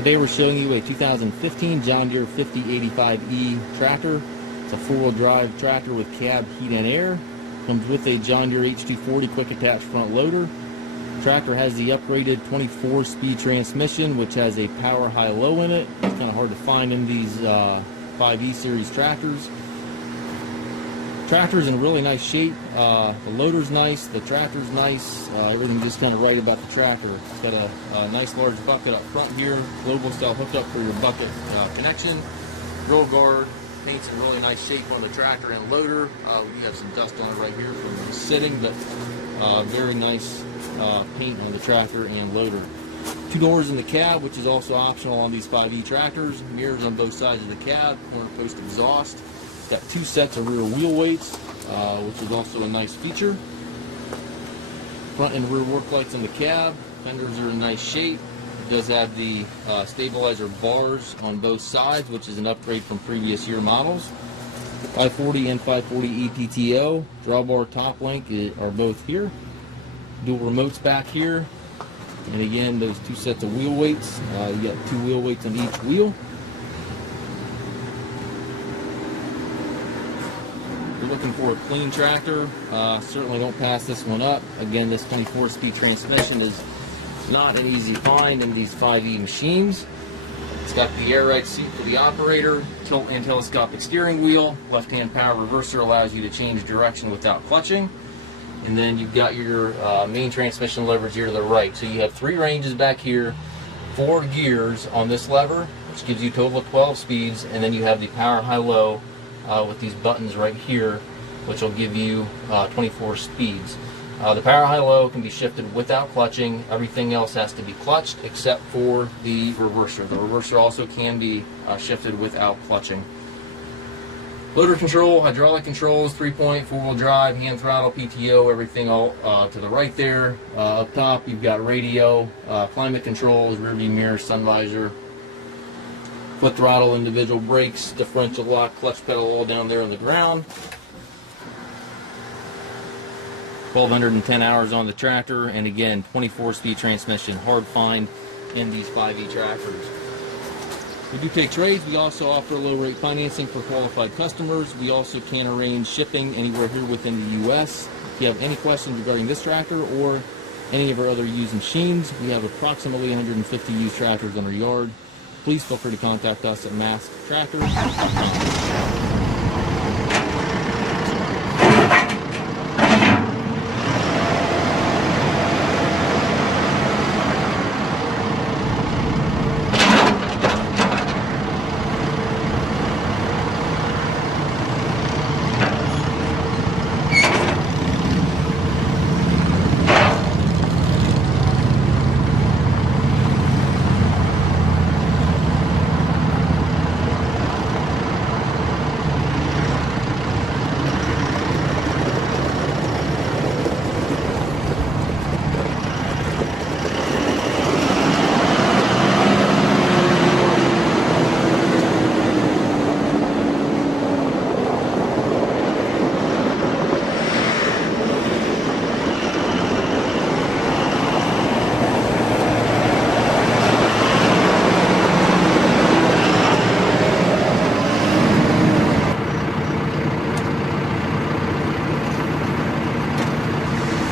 Today we're showing you a 2015 John Deere 5085E tractor. It's a four-wheel drive tractor with cab heat and air. Comes with a John Deere H240 quick attach front loader. The tractor has the upgraded 24-speed transmission, which has a power high-low in it. It's kind of hard to find in these 5E series tractors. Tractor's in really nice shape. The loader's nice, the tractor's nice, everything's just kind of right about the tractor. It's got a nice large bucket up front here, global style hookup for your bucket connection, grill guard, paint's in really nice shape on the tractor and loader. We do have some dust on it right here from sitting, but very nice paint on the tractor and loader. Two doors in the cab, which is also optional on these 5E tractors, mirrors on both sides of the cab, corner post exhaust. Got two sets of rear wheel weights, which is also a nice feature. Front and rear work lights in the cab. Fenders are in nice shape. It does have the stabilizer bars on both sides, which is an upgrade from previous year models. 540 and 540 PTO. Drawbar top link are both here. Dual remotes back here. And again, those two sets of wheel weights. You got two wheel weights on each wheel. Looking for a clean tractor, certainly don't pass this one up. Again, this 24-speed transmission is not an easy find in these 5E machines. It's got the air ride seat for the operator, tilt and telescopic steering wheel, left-hand power reverser allows you to change direction without clutching, and then you've got your main transmission levers here to the right. So you have three ranges back here, 4 gears on this lever, which gives you a total of 12 speeds, and then you have the power high-low with these buttons right here, which will give you 24 speeds. The power high-low can be shifted without clutching. Everything else has to be clutched except for the reverser. The reverser also can be shifted without clutching. Loader control, hydraulic controls, 3-point, four-wheel drive, hand throttle, PTO, everything all to the right there. Up top you've got radio, climate controls, rearview mirror, sun visor, foot throttle, individual brakes, differential lock, clutch pedal all down there on the ground. 1,210 hours on the tractor, and again, 24-speed transmission, hard find in these 5E tractors. We do take trades. We also offer low-rate financing for qualified customers. We also can arrange shipping anywhere here within the U.S. If you have any questions regarding this tractor or any of our other used machines, we have approximately 150 used tractors in our yard. Please feel free to contact us at masktractors.com.